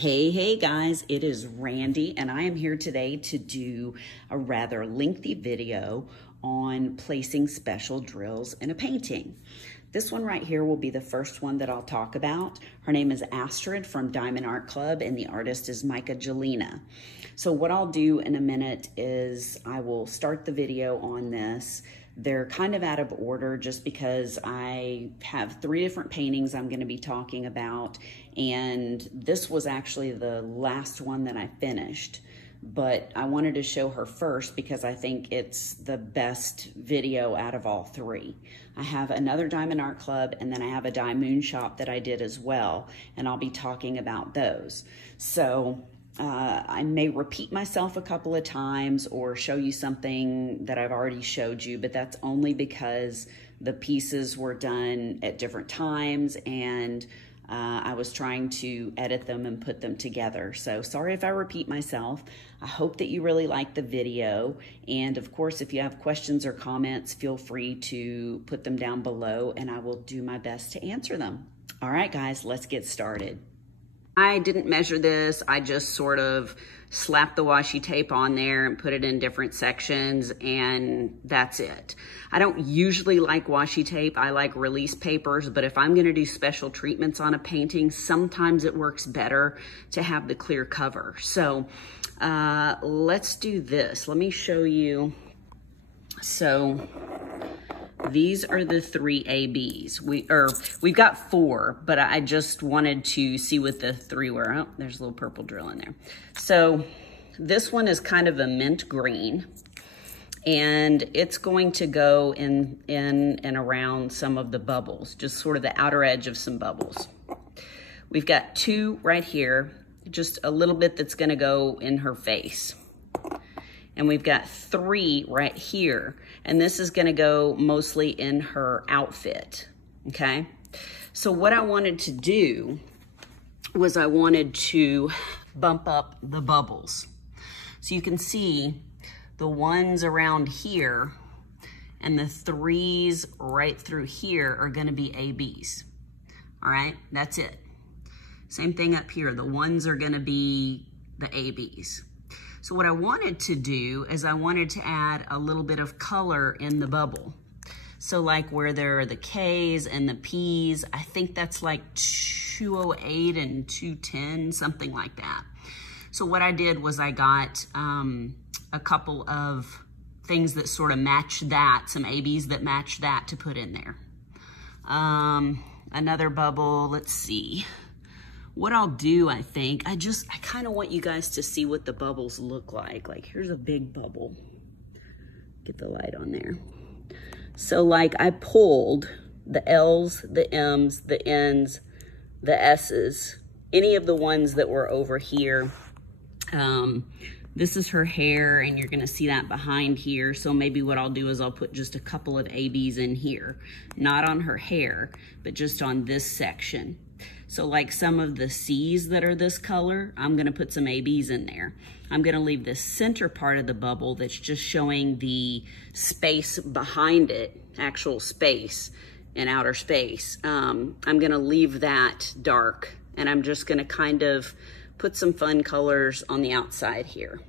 Hey guys, it is Randy and I am here today to do a rather lengthy video on placing special drills in a painting. This one right here will be the first one that I'll talk about. Her name is Astrid from Diamond Art Club and the artist is Micah Jelena. So what I'll do in a minute is I will start the video on this. They're kind of out of order just because I have 3 different paintings I'm going to be talking about, and this was actually the last one that I finished. But I wanted to show her first because I think it's the best video out of all 3. I have another Diamond Art Club and then I have a DiyMoonShop that I did as well, and I'll be talking about those. So I may repeat myself a couple of times or show you something that I've already showed you, but that's only because the pieces were done at different times and I was trying to edit them and put them together. So sorry if I repeat myself. I hope that you really like the video. And of course, if you have questions or comments, feel free to put them down below and I will do my best to answer them. All right, guys, let's get started. I didn't measure this. I just sort of slapped the washi tape on there and put it in different sections, and that's it. I don't usually like washi tape. I like release papers, but if I'm gonna do special treatments on a painting, sometimes it works better to have the clear cover. So let's do this. Let me show you. So these are the 3 ABs. We've got 4, but I just wanted to see what the 3 were. Oh, there's a little purple drill in there. So this one is kind of a mint green, and it's going to go in and around some of the bubbles, just sort of the outer edge of some bubbles. We've got 2 right here, just a little bit that's gonna go in her face. And we've got 3 right here. And this is gonna go mostly in her outfit, okay? So what I wanted to do was I wanted to bump up the bubbles. So you can see the ones around here and the 3s right through here are gonna be ABs, all right? That's it. Same thing up here. The 1s are gonna be the ABs. So what I wanted to do is I wanted to add a little bit of color in the bubble. So like where there are the Ks and the Ps, I think that's like 208 and 210, something like that. So what I did was I got a couple of things that sort of match that, some ABs that match that to put in there. Another bubble, let's see. What I'll do, I think, I kind of want you guys to see what the bubbles look like. Like, here's a big bubble. Get the light on there. So, like, I pulled the L's, the M's, the N's, the S's, any of the ones that were over here. This is her hair, and you're going to see that behind here. So maybe what I'll do is I'll put just a couple of ABs in here. Not on her hair, but just on this section. So like some of the C's that are this color, I'm gonna put some ABs in there. I'm gonna leave the center part of the bubble that's just showing the space behind it, actual space and outer space. I'm gonna leave that dark, and I'm just gonna kind of put some fun colors on the outside here.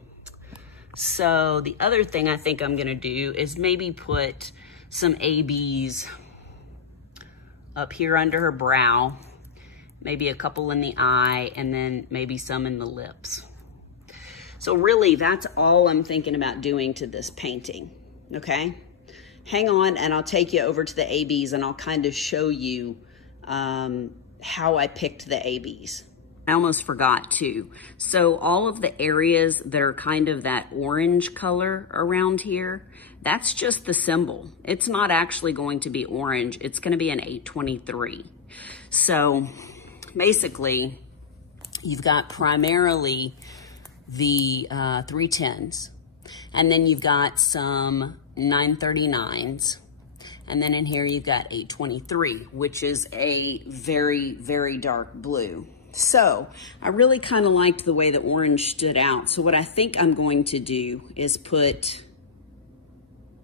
So the other thing I think I'm gonna do is maybe put some ABs up here under her brow, maybe a couple in the eye, and then maybe some in the lips. So really, that's all I'm thinking about doing to this painting, okay? Hang on, and I'll take you over to the ABs, and I'll kind of show you how I picked the ABs. I almost forgot too. So all of the areas that are kind of that orange color around here, that's just the symbol. It's not actually going to be orange. It's gonna be an 823. So basically, you've got primarily the 310s, and then you've got some 939s, and then in here you've got 823, which is a very, very dark blue. So I really kind of liked the way the orange stood out. So what I think I'm going to do is put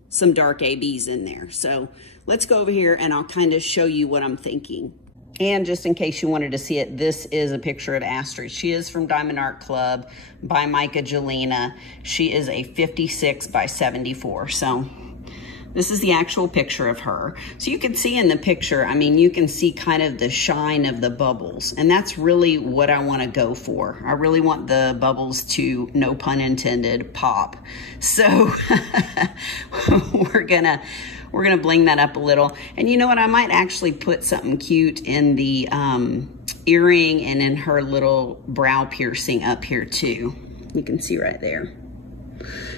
some dark ABs in there. So let's go over here and I'll kind of show you what I'm thinking. And just in case you wanted to see it, this is a picture of Astrid. She is from Diamond Art Club by Micah Jelena. She is a 56 by 74. So this is the actual picture of her. So you can see in the picture, I mean, you can see kind of the shine of the bubbles. And that's really what I want to go for. I really want the bubbles to, no pun intended, pop. So we're gonna bling that up a little. And you know what? I might actually put something cute in the earring and in her little brow piercing up here too. You can see right there.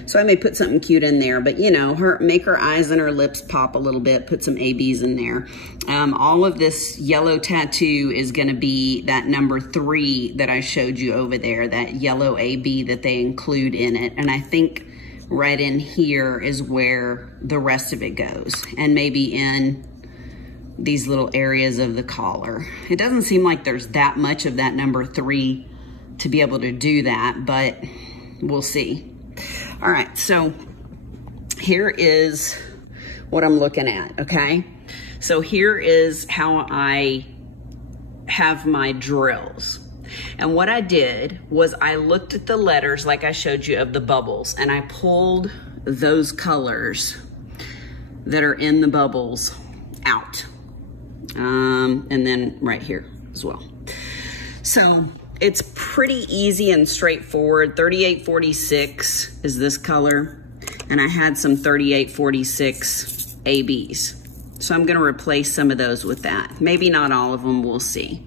So I may put something cute in there, but you know, make her eyes and her lips pop a little bit, put some ABs in there. All of this yellow tattoo is gonna be that number 3 that I showed you over there, that yellow AB that they include in it. And I think right in here is where the rest of it goes, and maybe in these little areas of the collar. It doesn't seem like there's that much of that number 3 to be able to do that, but we'll see. All right, so here is what I'm looking at, okay? So here is how I have my drills. And what I did was I looked at the letters like I showed you of the bubbles, and I pulled those colors that are in the bubbles out. And then right here as well. So it's pretty easy and straightforward. 3846 is this color, and I had some 3846 ABs. So I'm gonna replace some of those with that. Maybe not all of them, we'll see.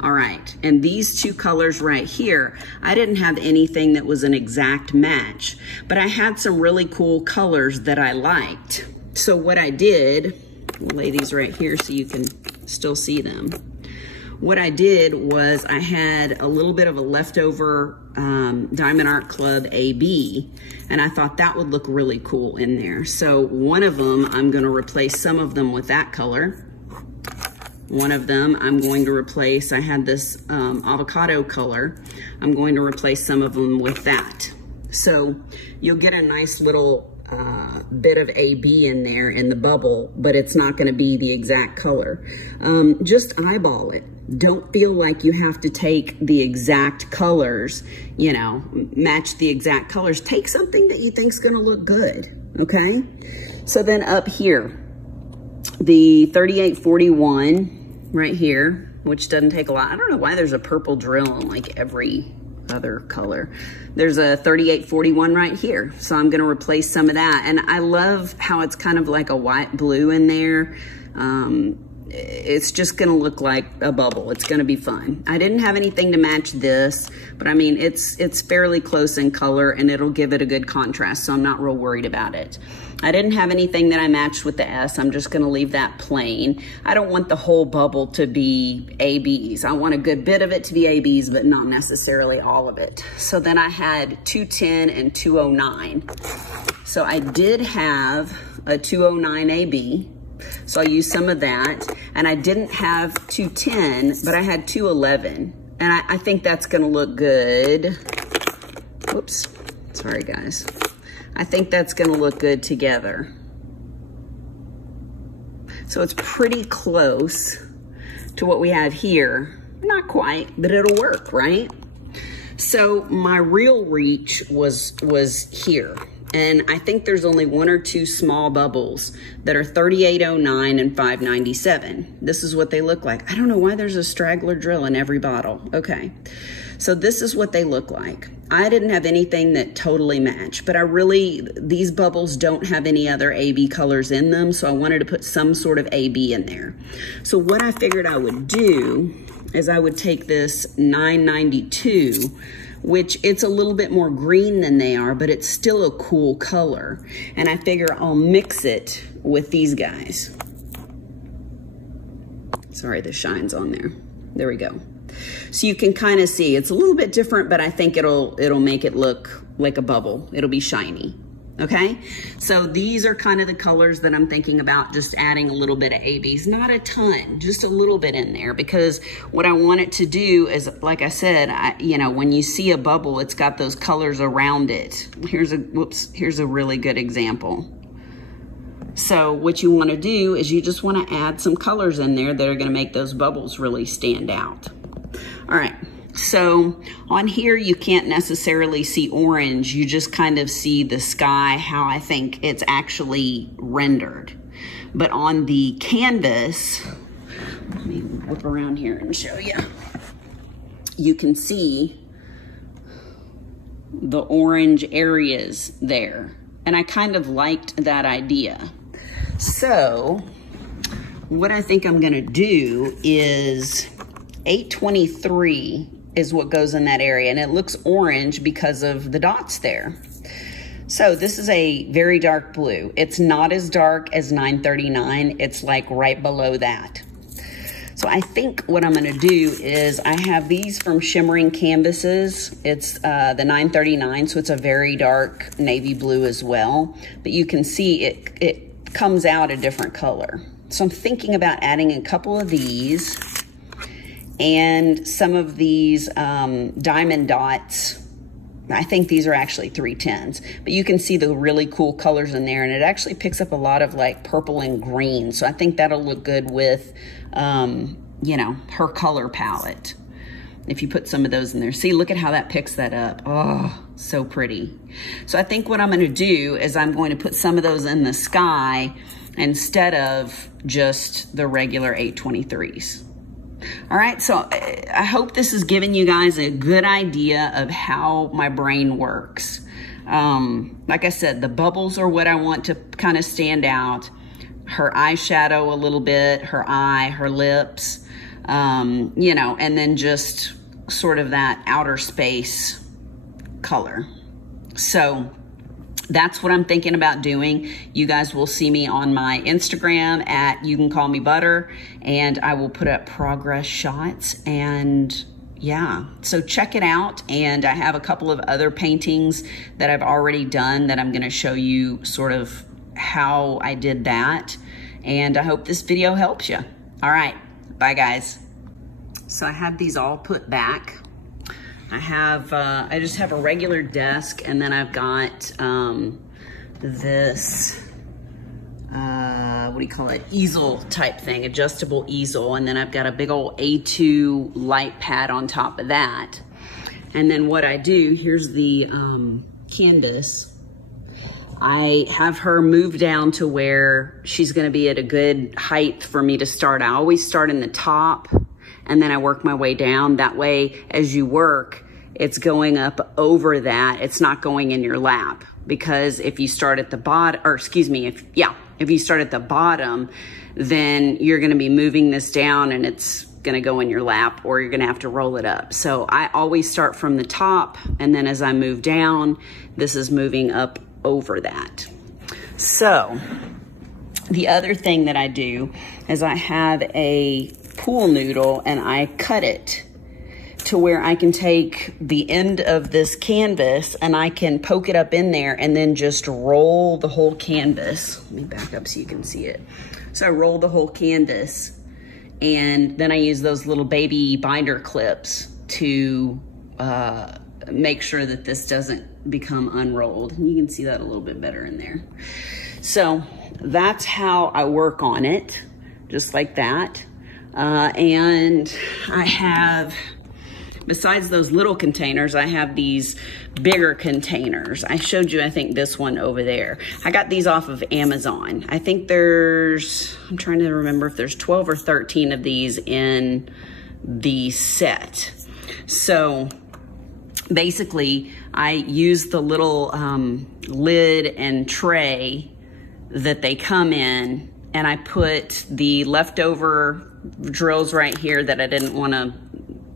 All right, and these 2 colors right here, I didn't have anything that was an exact match, but I had some really cool colors that I liked. So what I did, we'll lay these right here so you can still see them. What I did was I had a little bit of a leftover Diamond Art Club AB, and I thought that would look really cool in there. So one of them, I'm gonna replace some of them with that color. One of them I'm going to replace, I had this avocado color. I'm going to replace some of them with that. So you'll get a nice little bit of AB in there in the bubble, but it's not gonna be the exact color. Just eyeball it. Don't feel like you have to take the exact colors, you know, match the exact colors. Take something that you think's gonna look good, okay? So then up here, the 3841 right here, which doesn't take a lot. I don't know why there's a purple drill in like every other color. There's a 3841 right here. So I'm gonna replace some of that. And I love how it's kind of like a white blue in there. It's just gonna look like a bubble. It's gonna be fun. I didn't have anything to match this, but I mean, it's fairly close in color and it'll give it a good contrast, so I'm not real worried about it. I didn't have anything that I matched with the S. I'm just gonna leave that plain. I don't want the whole bubble to be ABs. I want a good bit of it to be ABs, but not necessarily all of it. So then I had 210 and 209. So I did have a 209 AB. So I used some of that, and I didn't have 210, but I had 211, and I think that's gonna look good. Whoops, sorry guys. I think that's gonna look good together. So it's pretty close to what we have here. Not quite, but it'll work, right? So my real reach was here. And I think there's only 1 or 2 small bubbles that are 3809 and 597. This is what they look like. I don't know why there's a straggler drill in every bottle. Okay, so this is what they look like. I didn't have anything that totally matched, but these bubbles don't have any other AB colors in them, so I wanted to put some sort of AB in there. So what I figured I would do is I would take this 992, which it's a little bit more green than they are, but it's still a cool color. And I figure I'll mix it with these guys. Sorry, the shine's on there. There we go. So you can kind of see, it's a little bit different, but I think it'll make it look like a bubble. It'll be shiny. Okay, so these are kind of the colors that I'm thinking about just adding a little bit of ABs, not a ton, just a little bit in there, because what I want it to do is, like I said, you know, when you see a bubble, it's got those colors around it. Here's a really good example. So what you want to do is you just want to add some colors in there that are going to make those bubbles really stand out. All right, so on here you can't necessarily see orange, you just kind of see the sky, how I think it's actually rendered. But on the canvas, let me whip around here and show you. You can see the orange areas there. And I kind of liked that idea. So what I think I'm gonna do is 823 is what goes in that area, and it looks orange because of the dots there. So this is a very dark blue. It's not as dark as 939. It's like right below that. So I think what I'm gonna do is I have these from Shimmering Canvases. It's the 939, so it's a very dark navy blue as well. But you can see it comes out a different color. So I'm thinking about adding a couple of these and some of these diamond dots. I think these are actually 310s, but you can see the really cool colors in there, and it actually picks up a lot of like purple and green. So I think that'll look good with, you know, her color palette. If you put some of those in there. See, look at how that picks that up. Oh, so pretty. So I think what I'm gonna do is I'm going to put some of those in the sky instead of just the regular 823s. All right, so I hope this is giving you guys a good idea of how my brain works. Like I said, the bubbles are what I want to kind of stand out. Her eyeshadow a little bit, her eye, her lips, you know, and then just sort of that outer space color. So that's what I'm thinking about doing. You guys will see me on my Instagram at You Can Call Me Butter, and I will put up progress shots. And yeah, so check it out. And I have a couple of other paintings that I've already done that I'm gonna show you sort of how I did that. And I hope this video helps you. All right, bye guys. So I have these all put back. I just have a regular desk, and then I've got this, what do you call it? Easel type thing, adjustable easel. And then I've got a big old A2 light pad on top of that. And then what I do, here's the canvas. I have her move down to where she's gonna be at a good height for me to start. I always start in the top, and then I work my way down. That way, as you work, it's going up over that. It's not going in your lap, because if you start at the bottom, or excuse me, if you start at the bottom, then you're gonna be moving this down and it's gonna go in your lap, or you're gonna have to roll it up. So I always start from the top, and then as I move down, this is moving up over that. So the other thing that I do is I have a pool noodle, and I cut it to where I can take the end of this canvas and I can poke it up in there and then just roll the whole canvas. Let me back up so you can see it. So I roll the whole canvas, and then I use those little baby binder clips to make sure that this doesn't become unrolled. And you can see that a little bit better in there. So that's how I work on it, just like that. And I have, besides those little containers, I have these bigger containers. I showed you, I think, this one over there. I got these off of Amazon. I think there's, I'm trying to remember if there's 12 or 13 of these in the set. So basically, I use the little lid and tray that they come in, and I put the leftover drills right here that I didn't want to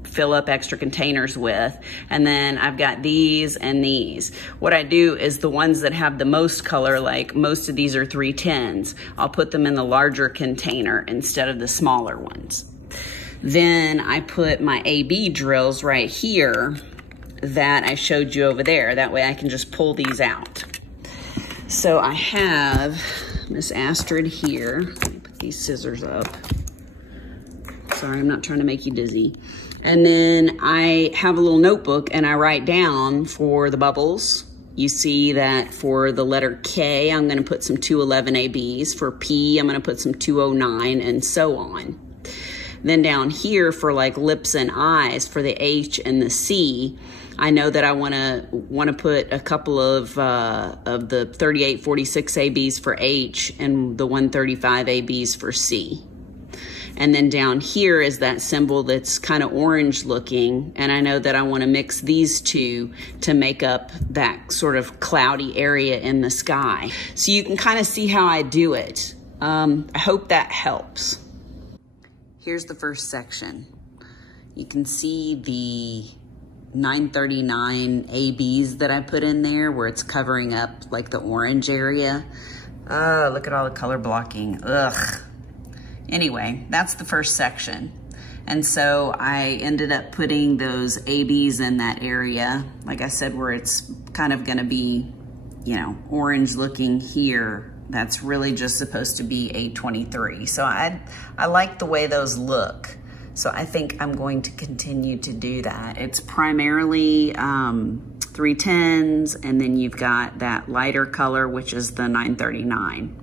fill up extra containers with. And then I've got these and these. What I do is the ones that have the most color, like most of these are 310s, I'll put them in the larger container instead of the smaller ones. Then I put my AB drills right here that I showed you over there. That way I can just pull these out. So I have Miss Astrid here. Let me put these scissors up. Sorry, I'm not trying to make you dizzy. And then I have a little notebook, and I write down for the bubbles you see that for the letter K, I'm going to put some 211 ABs. For P, I'm going to put some 209, and so on. Then down here for like lips and eyes, for the H and the C, I know that I want to put a couple of the 3846 ABs for H and the 135 ABs for C. And then down here is that symbol that's kind of orange looking, and I know that I want to mix these two to make up that sort of cloudy area in the sky. So you can kind of see how I do it. I hope that helps. Here's the first section. You can see the 939 ABs that I put in there where it's covering up like the orange area. Oh, look at all the color blocking. Ugh. Anyway, that's the first section. And so I ended up putting those ABs in that area, like I said, where it's kind of gonna be, you know, orange looking here. That's really just supposed to be 823. So I like the way those look. So I think I'm going to continue to do that. It's primarily 310s, and then you've got that lighter color, which is the 939.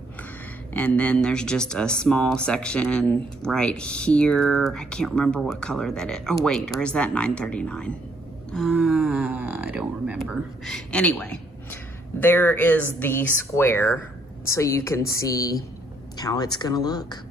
And then there's just a small section right here. I can't remember what color that is. Oh wait, or is that 939? I don't remember. Anyway, there is the square, so you can see how it's gonna look.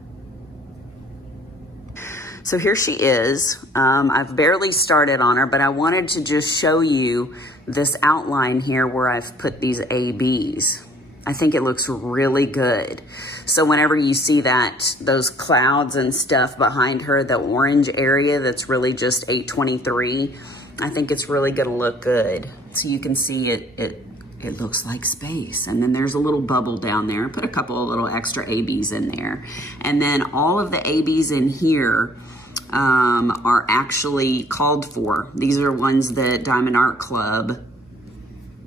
So here she is. I've barely started on her, but I wanted to just show you this outline here where I've put these ABs. I think it looks really good. So whenever you see that, those clouds and stuff behind her, the orange area that's really just 823, I think it's really gonna look good. So you can see it looks like space. And then there's a little bubble down there. Put a couple of little extra ABs in there. And then all of the ABs in here are actually called for. These are ones that Diamond Art Club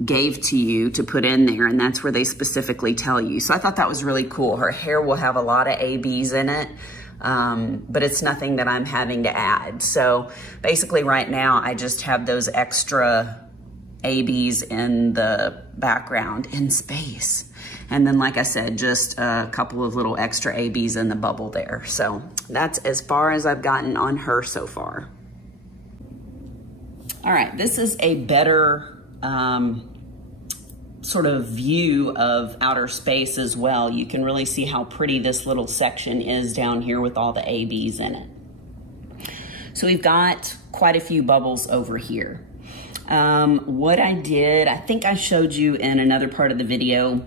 gave to you to put in there, and that's where they specifically tell you. So I thought that was really cool. Her hair will have a lot of ABs in it, but it's nothing that I'm having to add. So basically right now I just have those extra ABs in the background in space. And then, like I said, just a couple of little extra ABs in the bubble there. So that's as far as I've gotten on her so far. All right, this is a better sort of view of outer space as well. You can really see how pretty this little section is down here with all the ABs in it. So we've got quite a few bubbles over here. What I did, I think I showed you in another part of the video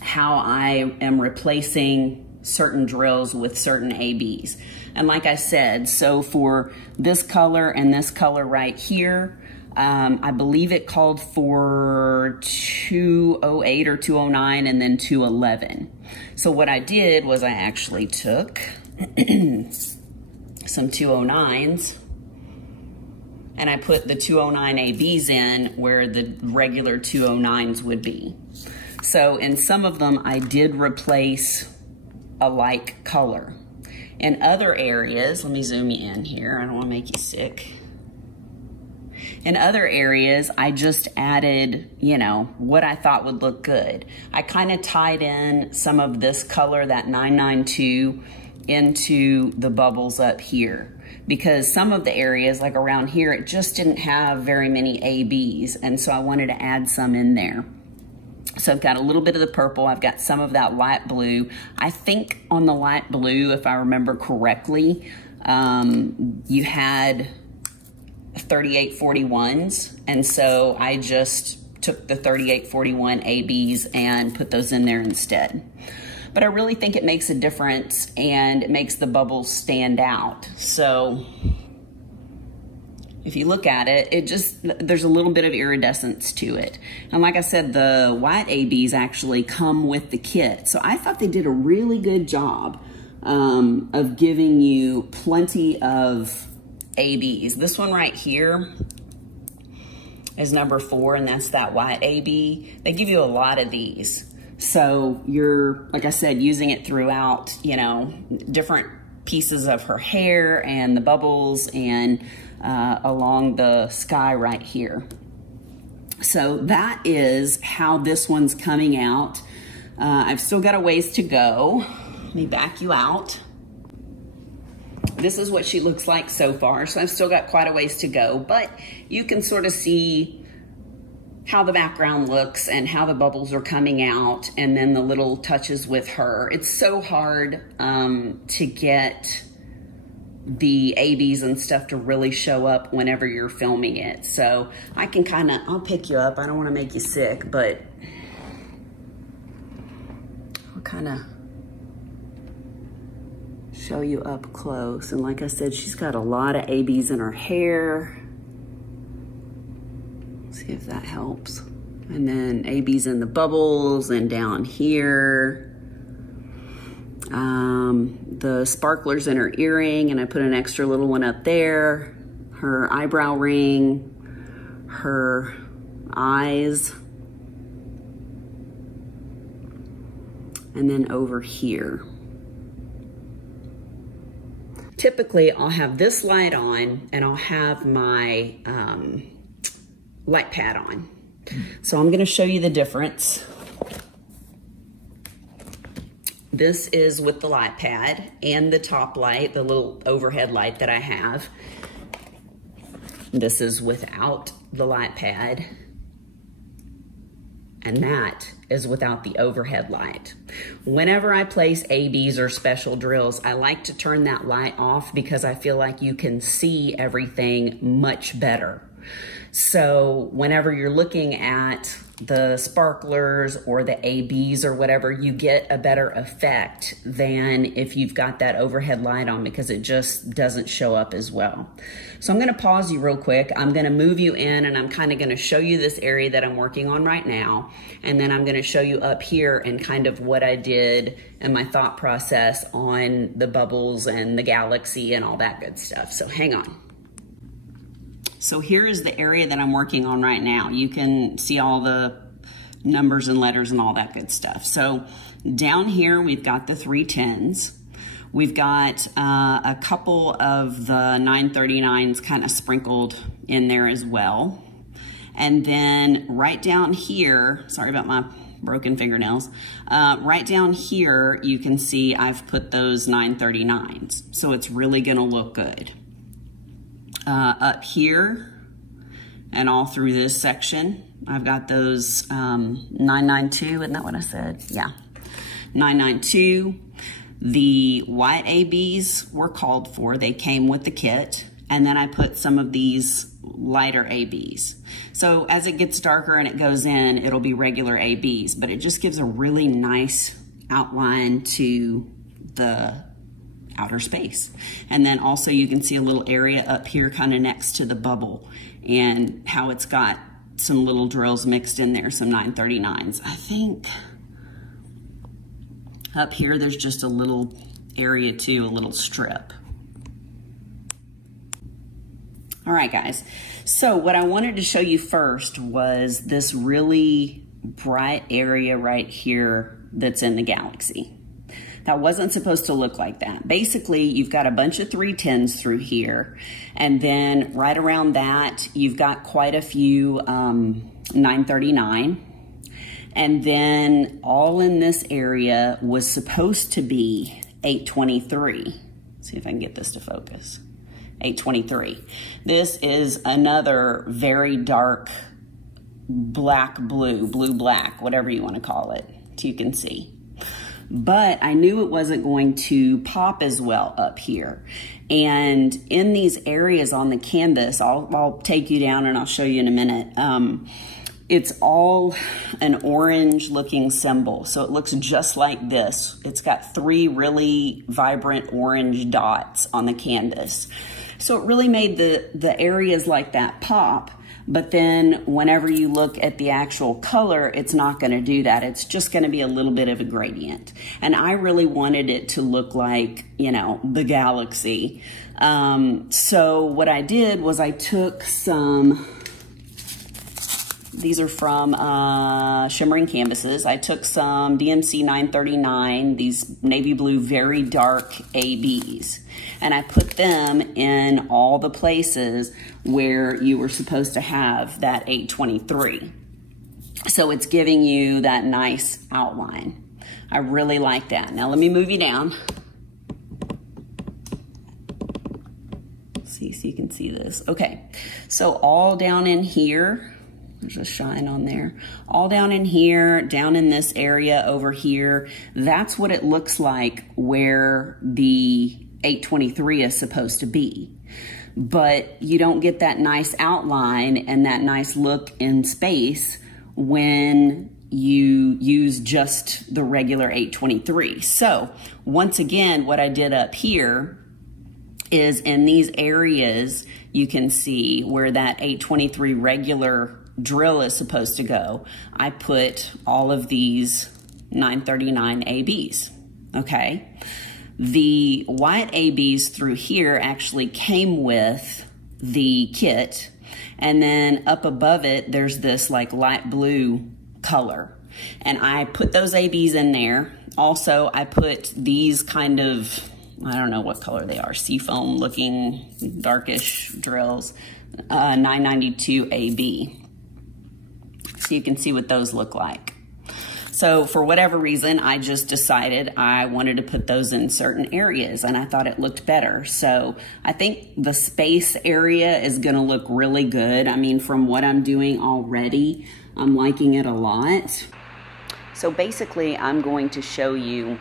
how I am replacing certain drills with certain ABs. And like I said, so for this color and this color right here, I believe it called for 208 or 209 and then 211. So what I did was I actually took some 209s and I put the 209 ABs in where the regular 209s would be. So in some of them, I did replace a like color. In other areas, let me zoom you in here. I don't want to make you sick. In other areas, I just added, you know, what I thought would look good. I kind of tied in some of this color, that 992, into the bubbles up here. Because some of the areas, like around here, it just didn't have very many ABs. And so I wanted to add some in there. So I've got a little bit of the purple. I've got some of that light blue. I think on the light blue, if I remember correctly, you had 3841s. And so I just took the 3841 ABs and put those in there instead. But I really think it makes a difference and it makes the bubbles stand out. So if you look at it, there's a little bit of iridescence to it. And like I said, the white ABs actually come with the kit. So I thought they did a really good job of giving you plenty of ABs. This one right here is number 4, and that's that white AB. They give you a lot of these. So you're, like I said, using it throughout, you know, different pieces of her hair and the bubbles and along the sky right here. So that is how this one's coming out. I've still got a ways to go. Let me back you out. This is what she looks like so far. So I've still got quite a ways to go, but you can sort of see how the background looks and how the bubbles are coming out, and then the little touches with her. It's so hard to get the ABs and stuff to really show up whenever you're filming it. So I can kind of, I'll pick you up. I don't want to make you sick, but I'll kind of show you up close. And like I said, she's got a lot of ABs in her hair. See if that helps. And then ABs in the bubbles and down here. The sparklers in her earring, and I put an extra little one up there. Her eyebrow ring, her eyes. And then over here. Typically, I'll have this light on and I'll have my light pad on. So I'm gonna show you the difference. This is with the light pad and the top light, the little overhead light that I have. This is without the light pad. And that is without the overhead light. Whenever I place ABs or special drills, I like to turn that light off because I feel like you can see everything much better. So whenever you're looking at the sparklers or the ABs or whatever, you get a better effect than if you've got that overhead light on, because it just doesn't show up as well. So I'm gonna pause you real quick. I'm gonna move you in, and I'm kind of gonna show you this area that I'm working on right now. And then I'm gonna show you up here and kind of what I did and my thought process on the bubbles and the galaxy and all that good stuff. So hang on. So here is the area that I'm working on right now. You can see all the numbers and letters and all that good stuff. So down here, we've got the 310s. We've got a couple of the 939s kind of sprinkled in there as well. And then right down here, sorry about my broken fingernails, right down here, you can see I've put those 939s. So it's really gonna look good. Up here and all through this section, I've got those 992, isn't that what I said? Yeah, 992. The white ABs were called for. They came with the kit. And then I put some of these lighter ABs. So as it gets darker and it goes in, it'll be regular ABs, but it just gives a really nice outline to the outer space. And then also you can see a little area up here kind of next to the bubble, and how it's got some little drills mixed in there, some 939s. I think up here there's just a little area too, a little strip. All right, guys. So what I wanted to show you first was this really bright area right here that's in the galaxy. That wasn't supposed to look like that. Basically, you've got a bunch of 310s through here, and then right around that, you've got quite a few 939. And then all in this area was supposed to be 823. Let's see if I can get this to focus. 823. This is another very dark black blue, blue-black, whatever you want to call it, so you can see. But I knew it wasn't going to pop as well up here. And in these areas on the canvas, I'll take you down and I'll show you in a minute. It's all an orange looking symbol. So it looks just like this. It's got 3 really vibrant orange dots on the canvas. So it really made the areas like that pop. But then whenever you look at the actual color, it's not going to do that. It's just going to be a little bit of a gradient. And I really wanted it to look like, you know, the galaxy. So what I did was I took some These are from Shimmering Canvases. I took some DMC 939, these navy blue, very dark ABs, and I put them in all the places where you were supposed to have that 823. So it's giving you that nice outline. I really like that. Now let me move you down. See so you can see this. Okay, so all down in here, there's a shine on there. All down in here, down in this area over here, that's what it looks like where the 823 is supposed to be. But you don't get that nice outline and that nice look in space when you use just the regular 823. So once again, what I did up here is in these areas, you can see where that 823 regular drill is supposed to go. I put all of these 939 ABs, okay? The white ABs through here actually came with the kit, and then up above it, there's this like light blue color. And I put those ABs in there. Also, I put these kind of, I don't know what color they are, seafoam looking darkish drills, 992 AB. So you can see what those look like. So for whatever reason, I just decided I wanted to put those in certain areas and I thought it looked better. So I think the space area is gonna look really good. I mean, from what I'm doing already, I'm liking it a lot. So basically, I'm going to show you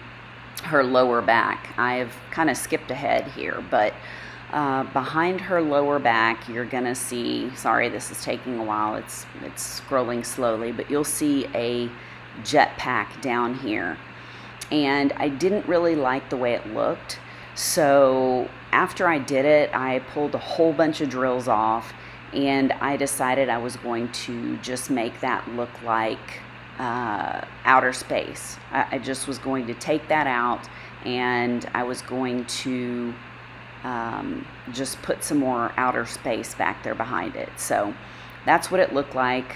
her lower back. I've kind of skipped ahead here, but behind her lower back, you're gonna see, sorry, this is taking a while, it's scrolling slowly, but you'll see a jetpack down here. And I didn't really like the way it looked. So after I did it, I pulled a whole bunch of drills off and I decided I was going to just make that look like outer space. I just was going to take that out and I was going to just put some more outer space back there behind it. So that's what it looked like,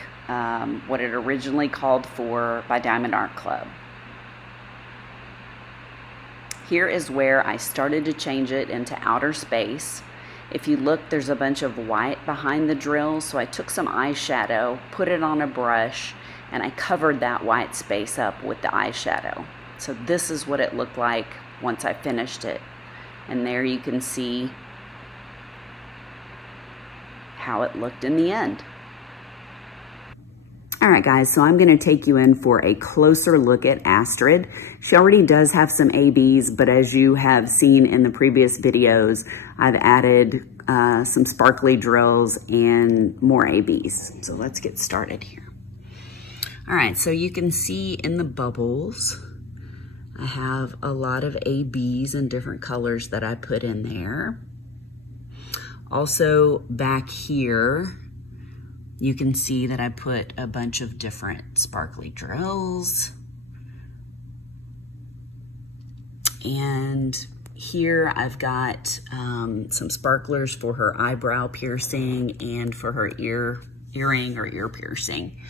what it originally called for by Diamond Art Club. Here is where I started to change it into outer space. If you look, there's a bunch of white behind the drill, so I took some eyeshadow, put it on a brush, and I covered that white space up with the eyeshadow. So this is what it looked like once I finished it. And there you can see how it looked in the end. All right, guys, so I'm gonna take you in for a closer look at Astrid. She already does have some ABs, but as you have seen in the previous videos, I've added some sparkly drills and more ABs. So let's get started here. All right, so you can see in the bubbles, I have a lot of ABs in different colors that I put in there. Also back here, you can see that I put a bunch of different sparkly drills. And here I've got some sparklers for her eyebrow piercing and for her earring or ear piercing.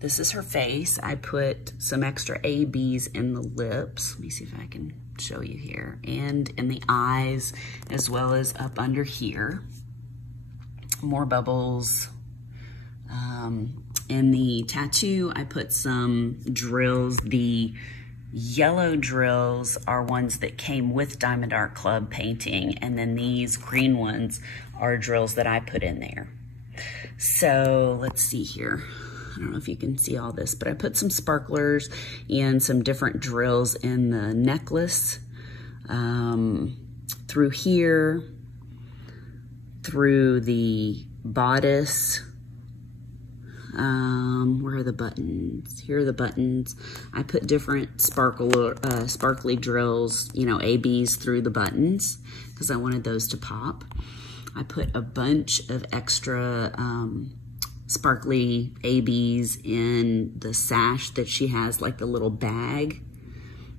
This is her face. I put some extra ABs in the lips. Let me see if I can show you here. And in the eyes, as well as up under here. More bubbles. In the tattoo, I put some drills. The yellow drills are ones that came with Diamond Art Club painting, and then these green ones are drills that I put in there. So let's see here. I don't know if you can see all this, but I put some sparklers and some different drills in the necklace, through here, through the bodice. Where are the buttons? Here are the buttons. I put different sparkly drills, you know, ABs through the buttons because I wanted those to pop. I put a bunch of extra sparkly ABs in the sash that she has, like the little bag.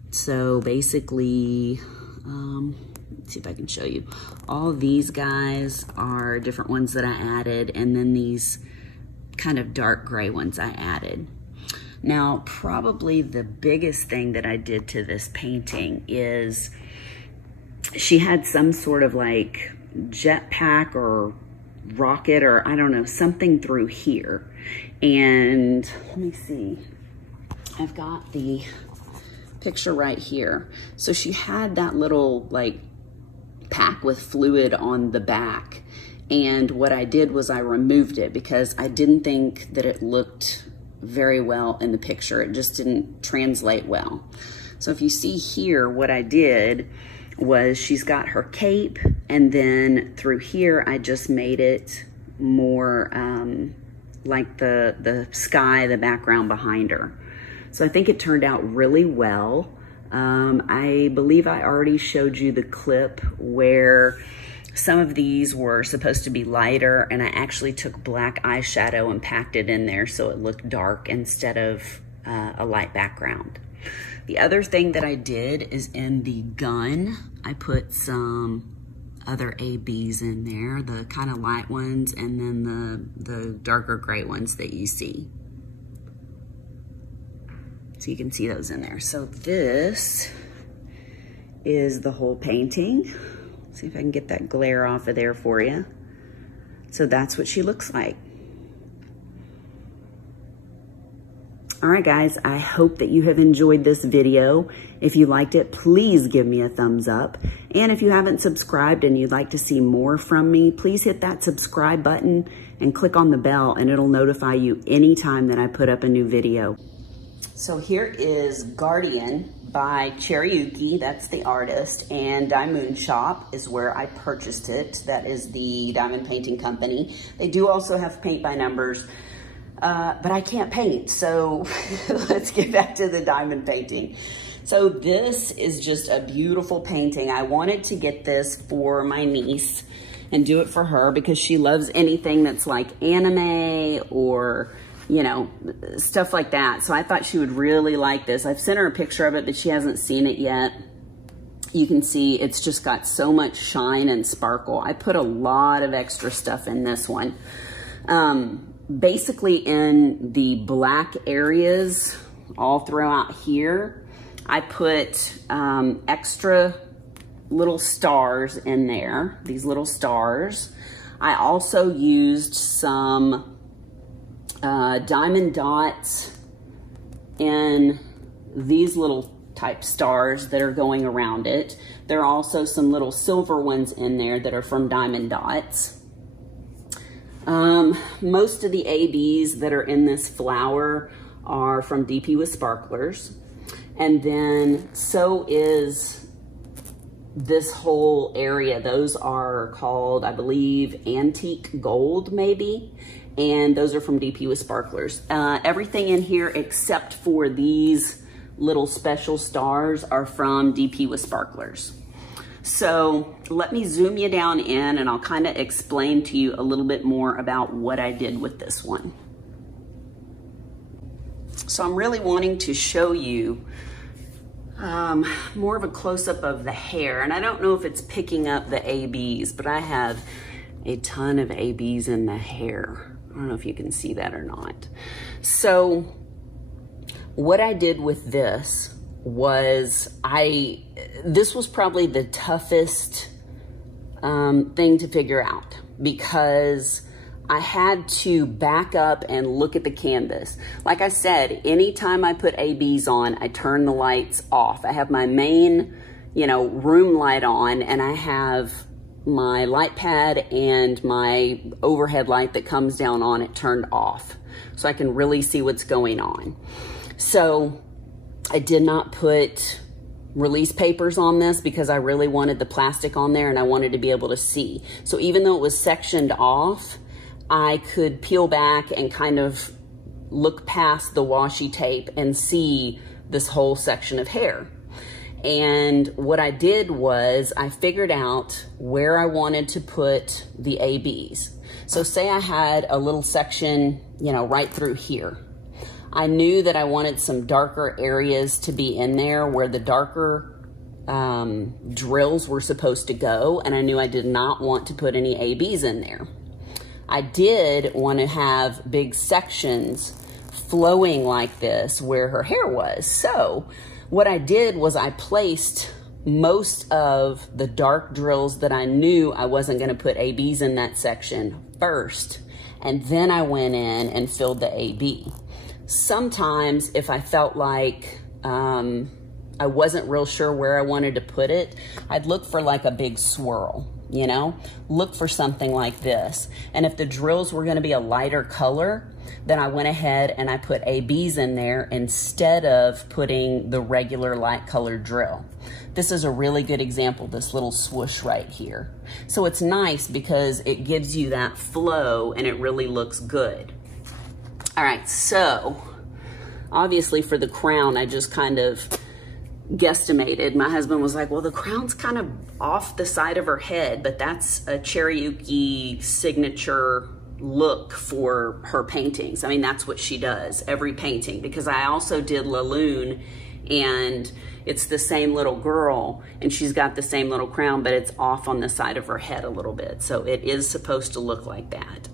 So basically, let's see if I can show you. All these guys are different ones that I added, and then these kind of dark gray ones I added. Now, probably the biggest thing that I did to this painting is she had some sort of like jetpack or rocket or I don't know, something through here. And let me see, I've got the picture right here. So she had that little like pack with fluid on the back. And what I did was I removed it because I didn't think that it looked very well in the picture. It just didn't translate well. So if you see here, what I did was she's got her cape, and then through here, I just made it more like the sky, the background behind her. So I think it turned out really well. I believe I already showed you the clip where some of these were supposed to be lighter, and I actually took black eyeshadow and packed it in there so it looked dark instead of a light background. The other thing that I did is in the gun, I put some other ABs in there, the kind of light ones, and then the darker gray ones that you see. So you can see those in there. So this is the whole painting. See if I can get that glare off of there for you. So that's what she looks like. All right, guys, I hope that you have enjoyed this video. If you liked it, please give me a thumbs up. And if you haven't subscribed and you'd like to see more from me, please hit that subscribe button and click on the bell, and it'll notify you anytime that I put up a new video. So here is Guardian by Cherryuki, that's the artist, and DiyMoonShop is where I purchased it. That is the diamond painting company. They do also have paint by numbers, but I can't paint, so let's get back to the diamond painting. So this is just a beautiful painting. I wanted to get this for my niece and do it for her because she loves anything that's like anime or, you know, stuff like that. So I thought she would really like this. I've sent her a picture of it, but she hasn't seen it yet. You can see it's just got so much shine and sparkle. I put a lot of extra stuff in this one. Basically in the black areas all throughout here, I put extra little stars in there, these little stars. I also used some diamond dots in these little type stars that are going around it. There are also some little silver ones in there that are from diamond dots. Most of the ABs that are in this flower are from DP with Sparklers. And then so is this whole area. Those are called, I believe, Antique Gold maybe. And those are from DP with Sparklers. Everything in here except for these little special stars are from DP with Sparklers. So let me zoom you down in and I'll kind of explain to you a little bit more about what I did with this one. So I'm really wanting to show you more of a close-up of the hair. And I don't know if it's picking up the ABs, but I have a ton of ABs in the hair. I don't know if you can see that or not. So what I did with this was this was probably the toughest thing to figure out because I had to back up and look at the canvas. Like I said, anytime I put ABs on, I turn the lights off. I have my main, room light on, and I have my light pad and my overhead light that comes down on it turned off so I can really see what's going on. So I did not put release papers on this because I really wanted the plastic on there and I wanted to be able to see. So even though it was sectioned off, I could peel back and kind of look past the washi tape and see this whole section of hair. And what I did was I figured out where I wanted to put the ABs. So say I had a little section, right through here. I knew that I wanted some darker areas to be in there where the darker drills were supposed to go, and I knew I did not want to put any ABs in there. I did want to have big sections flowing like this where her hair was. So what I did was I placed most of the dark drills that I knew I wasn't going to put ABs in that section first, and then I went in and filled the AB. Sometimes if I felt like I wasn't real sure where I wanted to put it, I'd look for like a big swirl, you know, look for something like this. And if the drills were going to be a lighter color, then I went ahead and I put ABs in there instead of putting the regular light colored drill. This is a really good example, this little swoosh right here. So it's nice because it gives you that flow and it really looks good. All right, so obviously for the crown, I just kind of guesstimated. My husband was like, well, the crown's kind of off the side of her head, but that's a Cherryuki signature look for her paintings. I mean, that's what she does, every painting, because I also did La Lune, and it's the same little girl, and she's got the same little crown, but it's off on the side of her head a little bit. So it is supposed to look like that.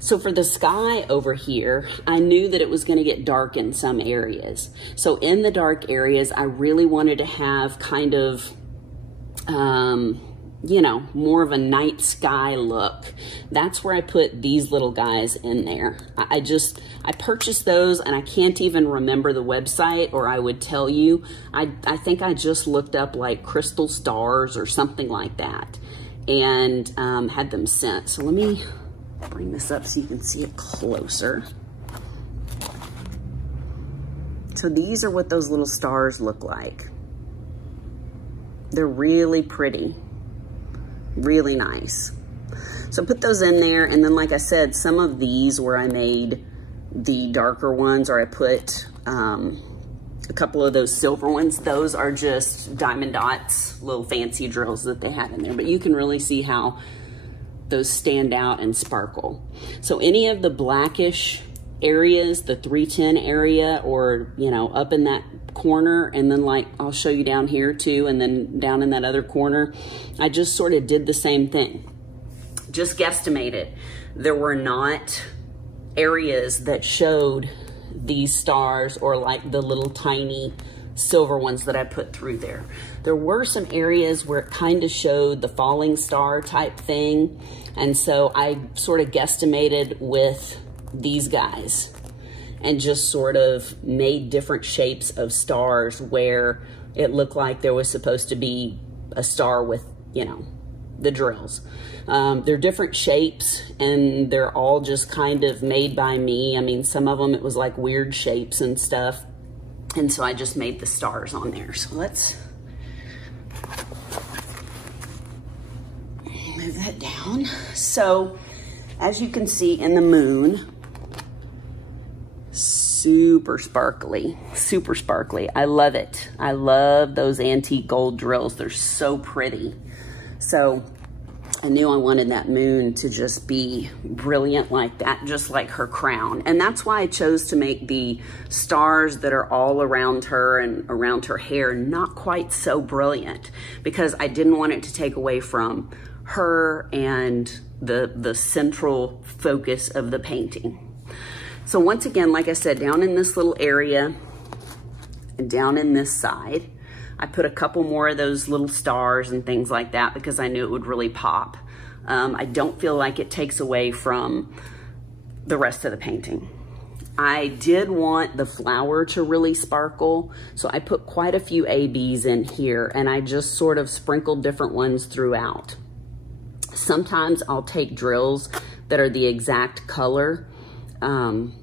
So for the sky over here, I knew that it was going to get dark in some areas. So in the dark areas, I really wanted to have kind of, you know, more of a night sky look. That's where I put these little guys in there. I purchased those, and I can't even remember the website, or I would tell you. I think I just looked up like crystal stars or something like that, and had them sent. So let me bring this up so you can see it closer. So these are what those little stars look like. They're really pretty, really nice. So put those in there, and then like I said, some of these where I made the darker ones, or I put a couple of those silver ones, those are just diamond dots, little fancy drills that they had in there, but you can really see how those stand out and sparkle. So any of the blackish areas, the 310 area, or, you know, up in that corner, and then like I'll show you down here too, and then down in that other corner, I just sort of did the same thing. Just guesstimated. There were not areas that showed these stars or like the little tiny silver ones that I put through there. There were some areas where it kind of showed the falling star type thing, and so I sort of guesstimated with these guys and just sort of made different shapes of stars where it looked like there was supposed to be a star with, you know, the drills. They're different shapes, and they're all just kind of made by me. I mean, some of them it was like weird shapes and stuff, and so I just made the stars on there. So let's move that down. So as you can see in the moon, super sparkly, super sparkly. I love it. I love those antique gold drills. They're so pretty. So I knew I wanted that moon to just be brilliant like that, just like her crown. And that's why I chose to make the stars that are all around her and around her hair not quite so brilliant, because I didn't want it to take away from her and the central focus of the painting. So once again, like I said, down in this little area and down in this side, I put a couple more of those little stars and things like that because I knew it would really pop. I don't feel like it takes away from the rest of the painting. I did want the flower to really sparkle, so I put quite a few ABs in here, and I just sort of sprinkled different ones throughout. Sometimes I'll take drills that are the exact color.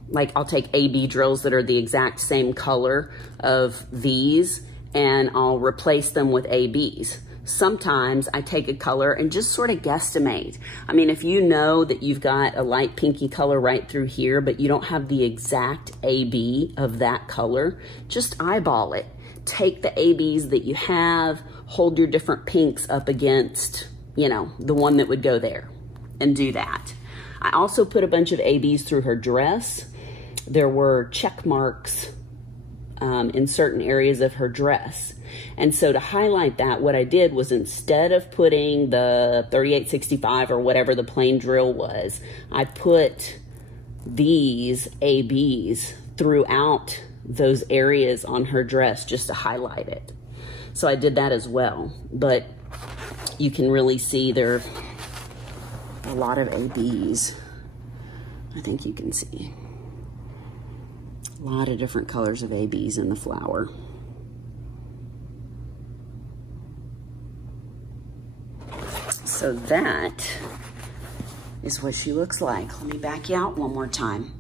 Like I'll take AB drills that are the exact same color of these, and I'll replace them with ABs. Sometimes I take a color and just sort of guesstimate. I mean, if you know that you've got a light pinky color right through here, but you don't have the exact AB of that color, just eyeball it. Take the ABs that you have, hold your different pinks up against, you know, the one that would go there, and do that. I also put a bunch of ABs through her dress. There were check marks in certain areas of her dress. And so to highlight that, what I did was, instead of putting the 3865 or whatever the plain drill was, I put these ABs throughout those areas on her dress just to highlight it. So I did that as well, but you can really see there are a lot of ABs. I think you can see a lot of different colors of ABs in the flower. So that is what she looks like. Let me back you out one more time.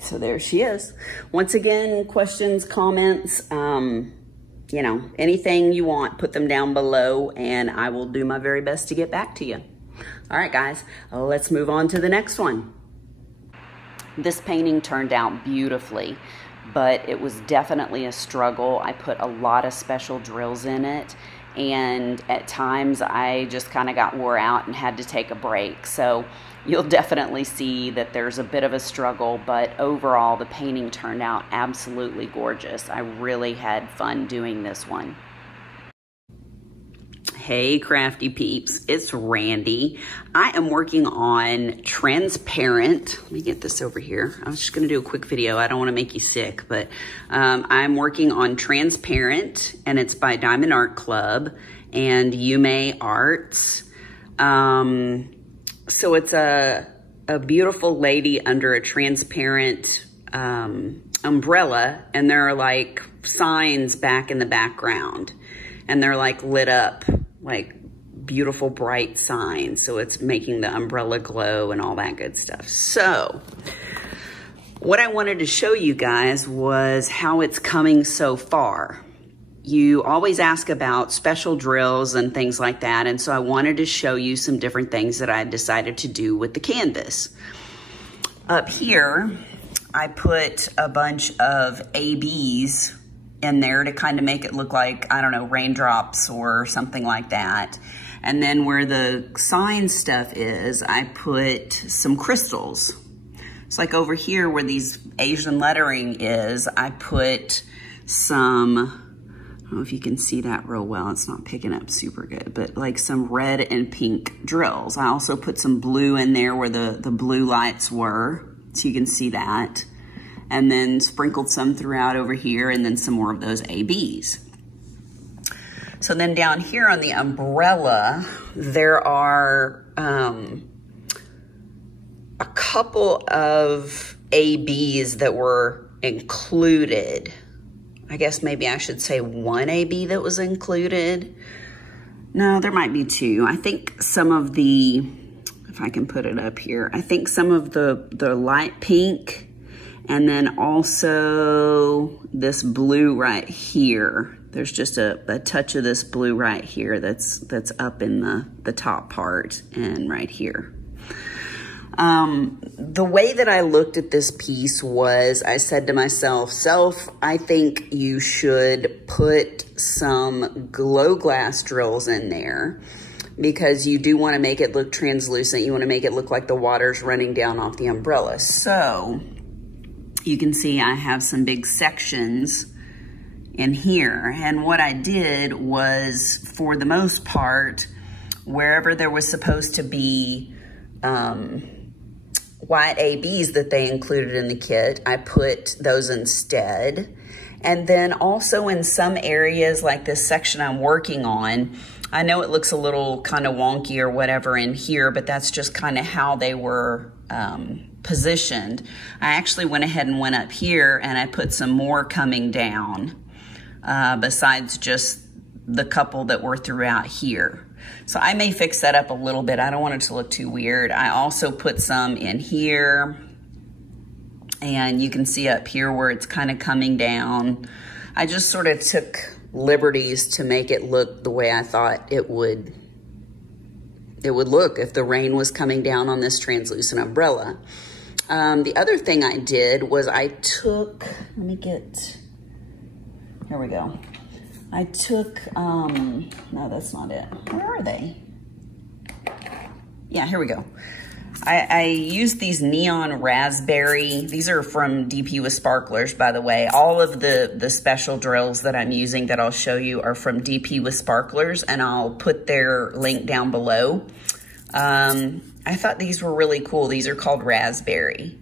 So there she is. Once again, questions, comments, you know, anything you want, put them down below and I will do my very best to get back to you. All right, guys, let's move on to the next one. This painting turned out beautifully, but it was definitely a struggle. I put a lot of special drills in it, and at times I just kind of got wore out and had to take a break. So you'll definitely see that there's a bit of a struggle, but overall the painting turned out absolutely gorgeous. I really had fun doing this one. Hey crafty peeps, it's Randy. I am working on transparent. Let me get this over here. I was just gonna do a quick video. I don't wanna make you sick, but I'm working on transparent, and it's by Diamond Art Club and Yume Arts. So it's a beautiful lady under a transparent umbrella, and there are like signs back in the background, and they're like lit up, like beautiful bright signs. So it's making the umbrella glow and all that good stuff. So what I wanted to show you guys was how it's coming so far. You always ask about special drills and things like that. And so I wanted to show you some different things that I decided to do with the canvas. Up here, I put a bunch of ABs in there to kind of make it look like, I don't know, raindrops or something like that. And then where the sign stuff is, I put some crystals. It's like over here where these Asian lettering is, I put some, I don't know if you can see that real well, it's not picking up super good, but like some red and pink drills. I also put some blue in there where the blue lights were, so you can see that. And then sprinkled some throughout over here, and then some more of those ABs. So then down here on the umbrella, there are a couple of ABs that were included. I guess maybe I should say one AB that was included. No, there might be two. I think some of the, if I can put it up here, I think some of the light pink, and then also this blue right here. There's just a touch of this blue right here that's up in the top part and right here. The way that I looked at this piece was, I said to myself, I think you should put some glow glass drills in there, because you do want to make it look translucent. You want to make it look like the water's running down off the umbrella. So you can see I have some big sections in here. And what I did was, for the most part, wherever there was supposed to be white ABs that they included in the kit, I put those instead. And then also in some areas, like this section I'm working on, I know it looks a little kind of wonky or whatever in here, but that's just kind of how they were positioned. I actually went ahead and went up here and I put some more coming down besides just the couple that were throughout here. So I may fix that up a little bit. I don't want it to look too weird. I also put some in here, and you can see up here where it's kind of coming down. I just sort of took liberties to make it look the way I thought it would look if the rain was coming down on this translucent umbrella. The other thing I did was I took, here we go. I took, no, that's not it. Where are they? Yeah, here we go. I used these neon raspberry. These are from DP with Sparklers, by the way. All of the special drills that I'm using that I'll show you are from DP with Sparklers, and I'll put their link down below. I thought these were really cool. These are called raspberry.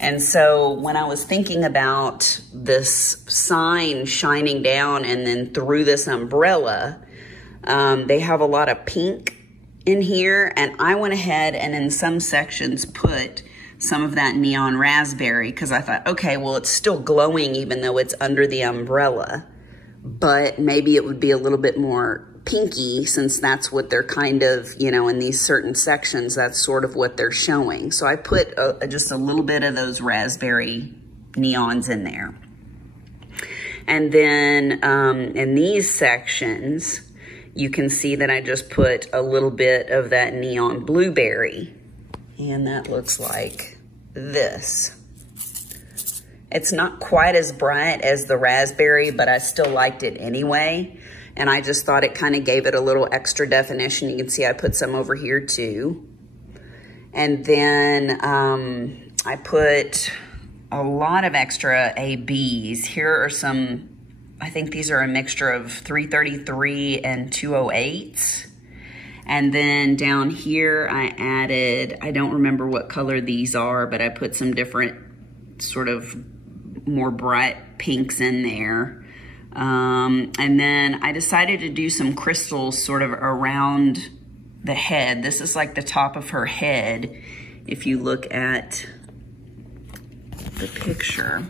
And so when I was thinking about this sign shining down and then through this umbrella, they have a lot of pink in here, and I went ahead and in some sections put some of that neon raspberry because I thought, okay, well, it's still glowing even though it's under the umbrella, but maybe it would be a little bit more pinky since that's what they're kind of, you know, in these certain sections, that's sort of what they're showing. So I put just a little bit of those raspberry neons in there. And then in these sections, you can see that I just put a little bit of that neon blueberry, and that looks like this. It's not quite as bright as the raspberry, but I still liked it anyway. And I just thought it kind of gave it a little extra definition. You can see I put some over here too. And then I put a lot of extra ABs. Here are some, I think these are a mixture of 333 and 208s. And then down here I added, I don't remember what color these are, but I put some different sort of more bright pinks in there. And then I decided to do some crystals sort of around the head. This is like the top of her head. If you look at the picture,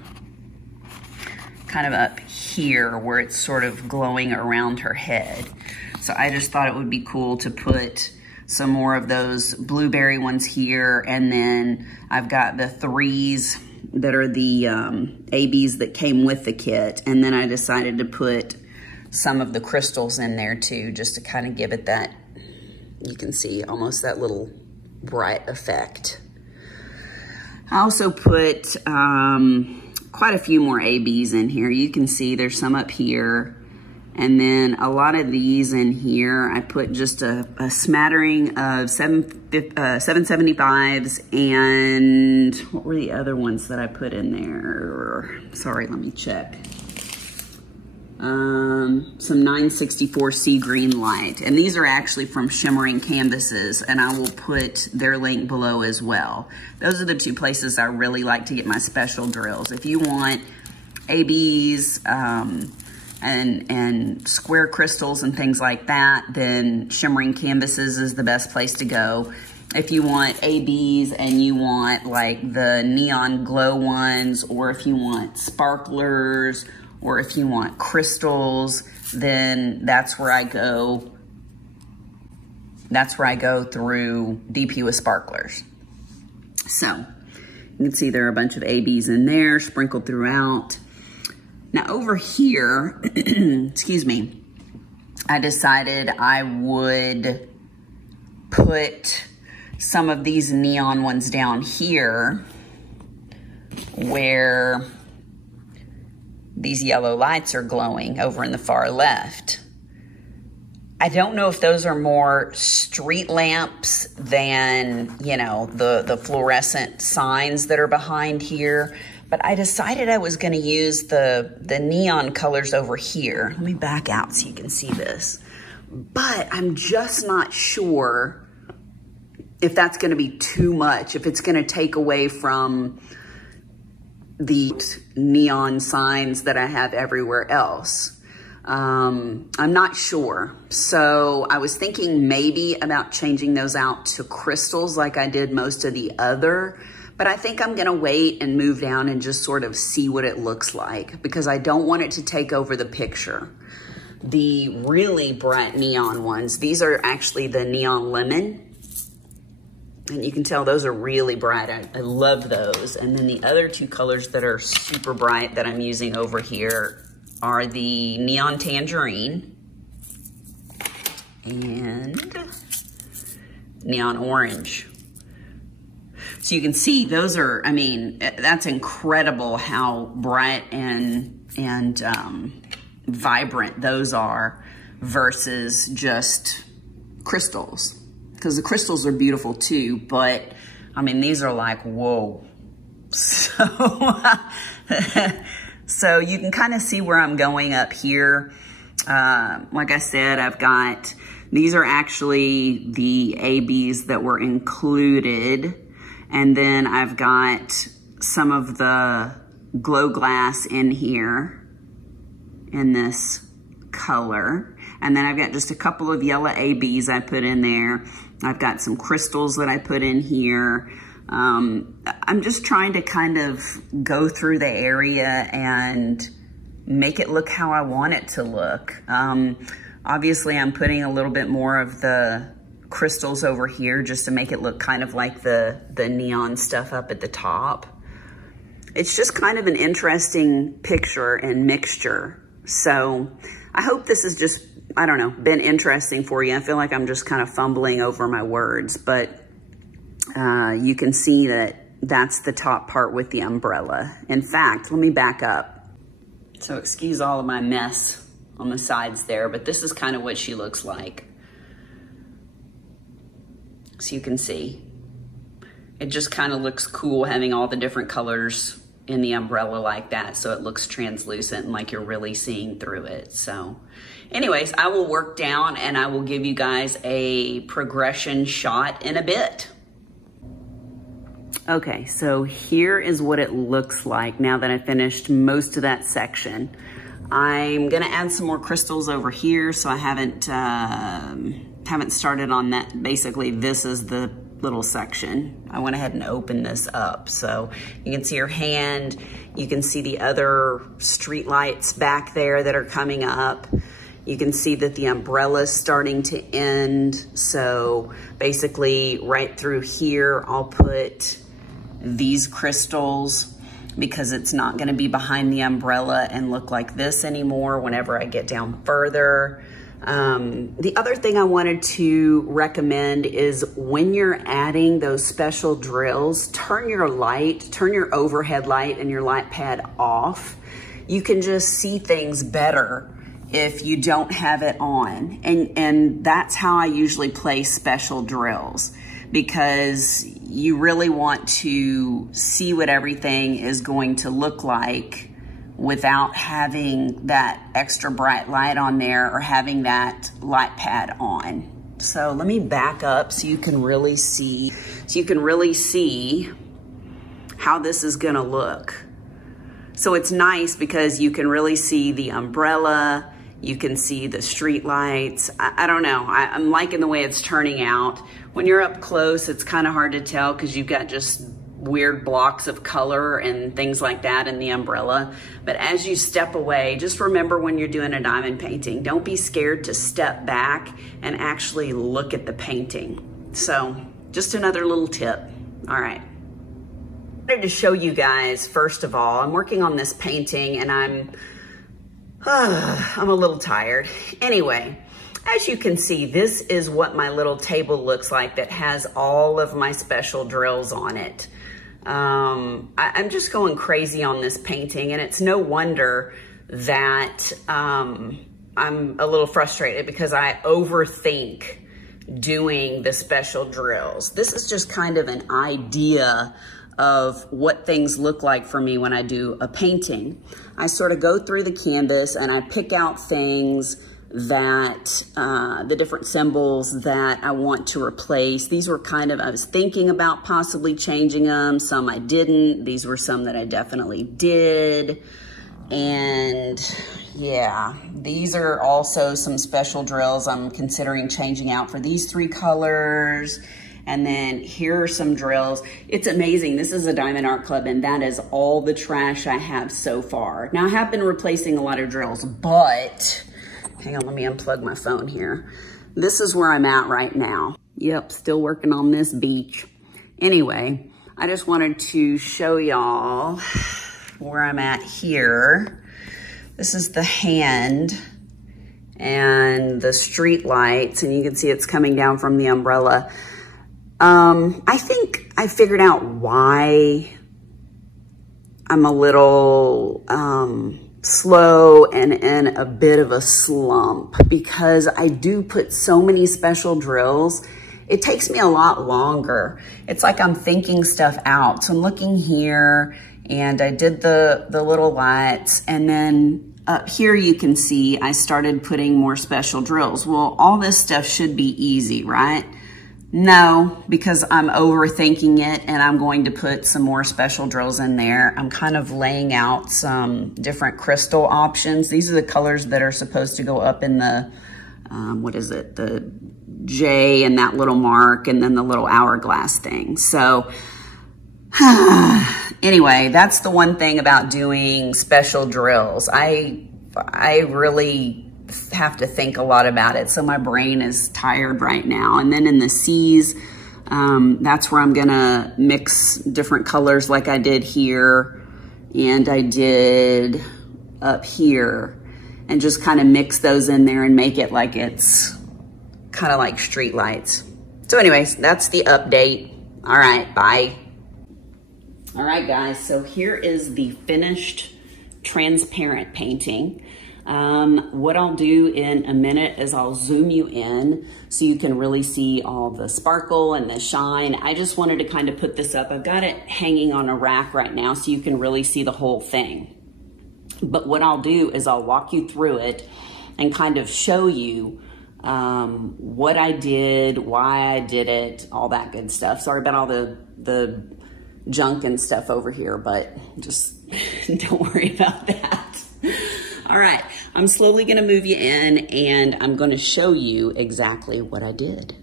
kind of up here where it's sort of glowing around her head. So I just thought it would be cool to put some more of those blueberry ones here. And then I've got the 3s that are the ABs that came with the kit. And then I decided to put some of the crystals in there too, just to kind of give it that, you can see almost that little bright effect. I also put quite a few more ABs in here. You can see there's some up here. And then a lot of these in here, I put just a smattering of 775s and what were the other ones that I put in there? Sorry, let me check. Some 964 Sea Green Light. And these are actually from Shimmering Canvases, and I will put their link below as well. Those are the two places I really like to get my special drills. If you want ABs, and square crystals and things like that, then Shimmering Canvases is the best place to go. If you want ABs and you want like the neon glow ones, or if you want sparklers, or if you want crystals, then that's where I go. That's where I go through DP with Sparklers. So you can see there are a bunch of ABs in there sprinkled throughout. Now over here, excuse me, I decided I would put some of these neon ones down here where these yellow lights are glowing over in the far left. I don't know if those are more street lamps than, you know, the fluorescent signs that are behind here. But I decided I was going to use the neon colors over here. Let me back out so you can see this. But I'm just not sure if that's going to be too much, if it's going to take away from the neon signs that I have everywhere else. I'm not sure. So I was thinking maybe about changing those out to crystals like I did most of the other. But I think I'm gonna wait and move down and just sort of see what it looks like, because I don't want it to take over the picture. The really bright neon ones, these are actually the neon lemon. And you can tell those are really bright. I love those. And then the other two colors that are super bright that I'm using over here are the neon tangerine and neon orange. So you can see those are, I mean, that's incredible how bright and vibrant those are versus just crystals. Because the crystals are beautiful too, but I mean, these are like, whoa. So, so you can kind of see where I'm going up here. Like I said, I've got, these are actually the ABs that were included. And then I've got some of the glow glass in here in this color. And then I've got just a couple of yellow ABs I put in there. I've got some crystals that I put in here. I'm just trying to kind of go through the area and make it look how I want it to look. Obviously, I'm putting a little bit more of the crystals over here just to make it look kind of like the neon stuff up at the top. It's just kind of an interesting picture and mixture. So I hope this has just, I don't know, been interesting for you. I feel like I'm just kind of fumbling over my words, but you can see that that's the top part with the umbrella. In fact, let me back up. So excuse all of my mess on the sides there, but this is kind of what she looks like. So you can see, it just kind of looks cool having all the different colors in the umbrella like that, so it looks translucent and like you're really seeing through it. So anyways, I will work down and I will give you guys a progression shot in a bit. Okay, so here is what it looks like now that I finished most of that section. I'm gonna add some more crystals over here, so I haven't started on that. Basically, this is the little section. I went ahead and opened this up. So you can see her hand, you can see the other street lights back there that are coming up. You can see that the umbrella is starting to end. So basically right through here, I'll put these crystals because it's not gonna be behind the umbrella and look like this anymore whenever I get down further. The other thing I wanted to recommend is when you're adding those special drills, turn your overhead light and your light pad off. You can just see things better if you don't have it on. And that's how I usually place special drills, because you really want to see what everything is going to look like without having that extra bright light on there or having that light pad on. So let me back up so you can really see, how this is gonna look. So it's nice because you can really see the umbrella, you can see the street lights. I don't know, I'm liking the way it's turning out. When you're up close, it's kind of hard to tell because you've got just weird blocks of color and things like that in the umbrella. But as you step away, just remember when you're doing a diamond painting, don't be scared to step back and actually look at the painting. So just another little tip. All right. I wanted to show you guys, first of all, I'm working on this painting and I'm a little tired. Anyway, as you can see, this is what my little table looks like that has all of my special drills on it. I'm just going crazy on this painting, and it's no wonder that I'm a little frustrated because I overthink doing the special drills. This is just kind of an idea of what things look like for me when I do a painting. I sort of go through the canvas and I pick out things that, the different symbols that I want to replace. These were kind of, I was thinking about possibly changing them. Some I didn't. These were some that I definitely did. And yeah, these are also some special drills I'm considering changing out for these three colors. And then here are some drills. It's amazing. This is a Diamond Art Club, and that is all the trash I have so far. Now, I have been replacing a lot of drills, but hang on, let me unplug my phone here. This is where I'm at right now. Yep, still working on this beach. Anyway, I just wanted to show y'all where I'm at here. This is the hand and the street lights, and you can see it's coming down from the umbrella. I think I figured out why I'm a little slow and in a bit of a slump, because I do put so many special drills it takes me a lot longer. It's like I'm thinking stuff out. So I'm looking here, and I did the little lights, and then up here you can see I started putting more special drills. Well, all this stuff should be easy, right? No, because I'm overthinking it, and I'm going to put some more special drills in there. I'm kind of laying out some different crystal options. These are the colors that are supposed to go up in the, what is it? The J and that little mark, and then the little hourglass thing. So anyway, that's the one thing about doing special drills. I really have to think a lot about it. So my brain is tired right now. And then in the C's, that's where I'm gonna mix different colors like I did here and I did up here, and just kind of mix those in there and make it like it's kind of like street lights. So anyways, that's the update. All right, bye. All right, guys, so here is the finished transparent painting. What I'll do in a minute is I'll zoom you in so you can really see all the sparkle and the shine. I just wanted to kind of put this up. I've got it hanging on a rack right now so you can really see the whole thing. But what I'll do is I'll walk you through it and kind of show you what I did, why I did it, all that good stuff. Sorry about all the junk and stuff over here, but just don't worry about that. All right, I'm slowly gonna move you in, and I'm gonna show you exactly what I did.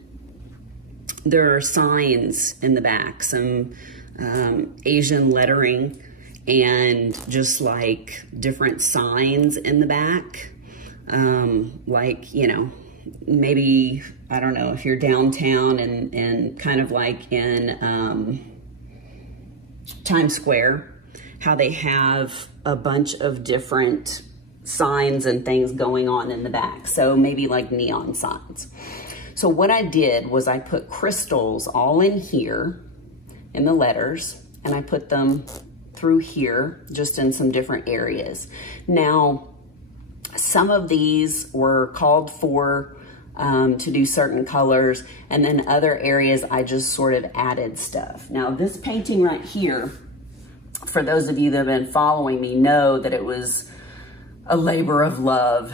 There are signs in the back, some Asian lettering, and just like different signs in the back. Like, you know, maybe, I don't know, if you're downtown and kind of like in Times Square, how they have a bunch of different signs and things going on in the back. So maybe like neon signs. So what I did was I put crystals all in here in the letters, and I put them through here just in some different areas. Now, some of these were called for to do certain colors, and then other areas I just sort of added stuff. Now this painting right here, for those of you that have been following me, know that it was a labor of love.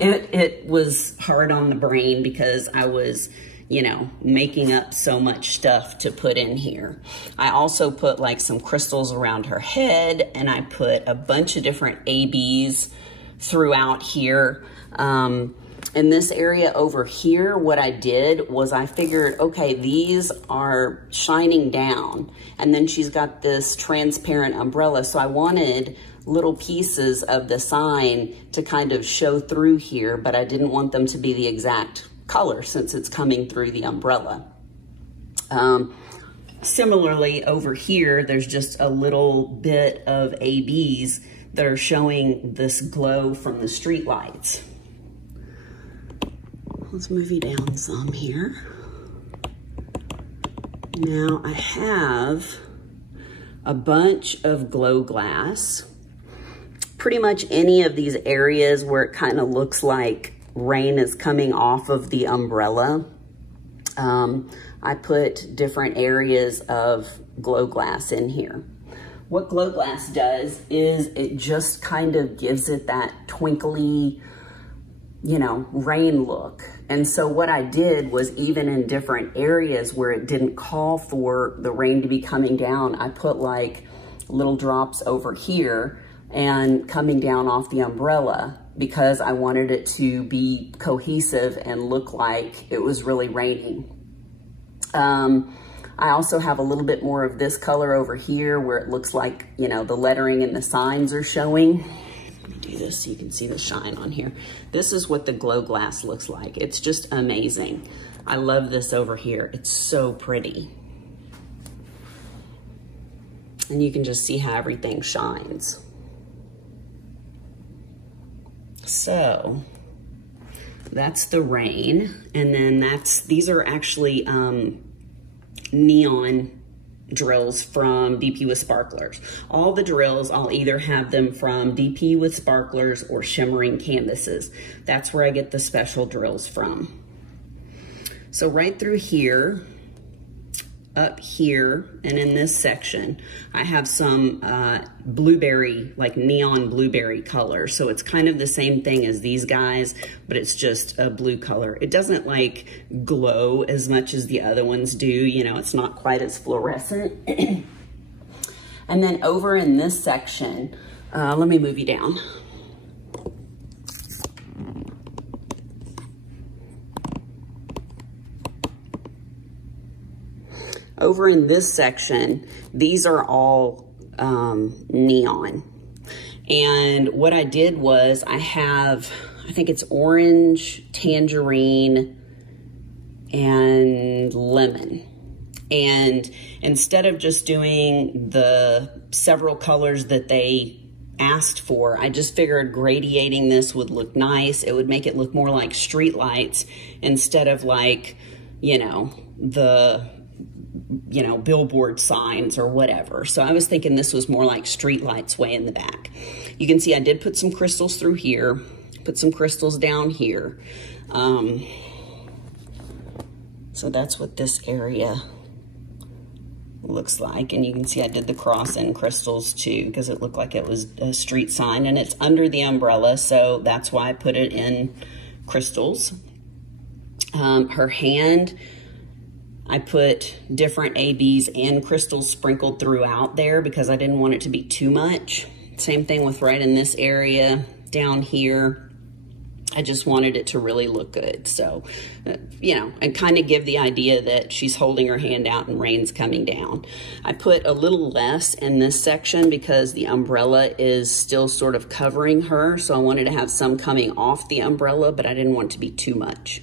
It was hard on the brain because I was, you know, making up so much stuff to put in here. I also put like some crystals around her head, and I put a bunch of different ABs throughout here. In this area over here, what I did was I figured, okay, these are shining down, and then she's got this transparent umbrella. So I wanted little pieces of the sign to kind of show through here, but I didn't want them to be the exact color since it's coming through the umbrella. Similarly, over here, there's just a little bit of ABs that are showing this glow from the street lights. Let's move you down some here. Now I have a bunch of glow glass. Pretty much any of these areas where it kind of looks like rain is coming off of the umbrella. I put different areas of glow glass in here. What glow glass does is it just kind of gives it that twinkly, you know, rain look. And so what I did was, even in different areas where it didn't call for the rain to be coming down, I put like little drops over here and coming down off the umbrella, because I wanted it to be cohesive and look like it was really raining. I also have a little bit more of this color over here where it looks like, you know, the lettering and the signs are showing. Let me do this so you can see the shine on here. This is what the glow glass looks like. It's just amazing. I love this over here. It's so pretty. And you can just see how everything shines. So that's the rain. And then these are actually neon drills from DP with Sparklers. All the drills, I'll either have them from DP with Sparklers or Shimmering Canvases. That's where I get the special drills from. So right through here, up here, and in this section, I have some blueberry, like neon blueberry color. So it's kind of the same thing as these guys, but it's just a blue color. It doesn't like glow as much as the other ones do. You know, it's not quite as fluorescent. And then over in this section, let me move you down. Over in this section, these are all neon. And what I did was I think it's orange, tangerine, and lemon. And instead of just doing the several colors that they asked for, I just figured gradiating this would look nice. It would make it look more like street lights instead of like, you know, billboard signs or whatever. So I was thinking this was more like street lights way in the back. You can see I did put some crystals through here, put some crystals down here. So that's what this area looks like. And you can see I did the cross and crystals too, because it looked like it was a street sign, and it's under the umbrella. So that's why I put it in crystals. Her hand, I put different ABs and crystals sprinkled throughout there because I didn't want it to be too much. Same thing with right in this area down here. I just wanted it to really look good. So, you know, and kind of give the idea that she's holding her hand out and rain's coming down. I put a little less in this section because the umbrella is still sort of covering her. So I wanted to have some coming off the umbrella, but I didn't want it to be too much.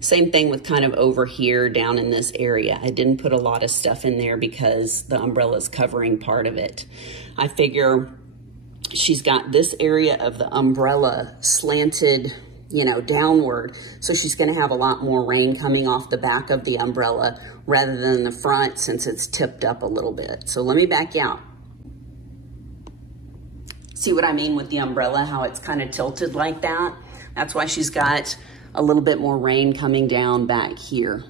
Same thing with kind of over here down in this area. I didn't put a lot of stuff in there because the umbrella is covering part of it. I figure she's got this area of the umbrella slanted, you know, downward. So she's going to have a lot more rain coming off the back of the umbrella rather than the front since it's tipped up a little bit. So let me back you out. See what I mean with the umbrella, how it's kind of tilted like that? That's why she's got a little bit more rain coming down back here.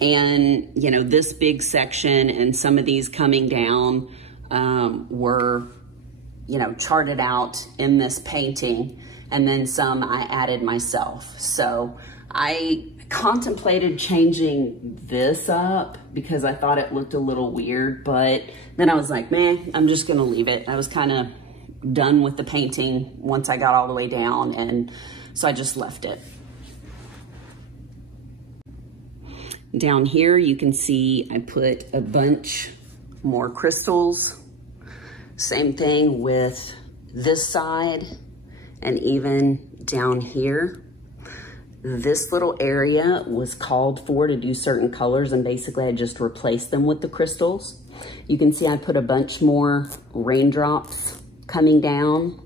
And, you know, this big section and some of these coming down were, you know, charted out in this painting, and then some I added myself. So I contemplated changing this up because I thought it looked a little weird, but then I was like, man, I'm just gonna leave it. I was kind of done with the painting once I got all the way down, and so I just left it. Down here, you can see I put a bunch more crystals. Same thing with this side and even down here. This little area was called for to do certain colors, and basically I just replaced them with the crystals. You can see I put a bunch more raindrops coming down.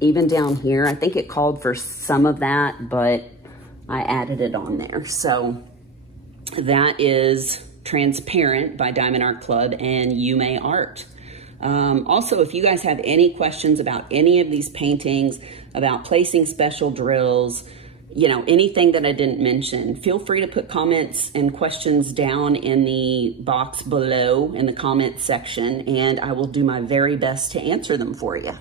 Even down here, I think it called for some of that, but I added it on there. So that is Transparent by Diamond Art Club and Yume Art. Also, if you guys have any questions about any of these paintings, about placing special drills, you know, anything that I didn't mention, feel free to put comments and questions down in the box below in the comments section, and I will do my very best to answer them for you.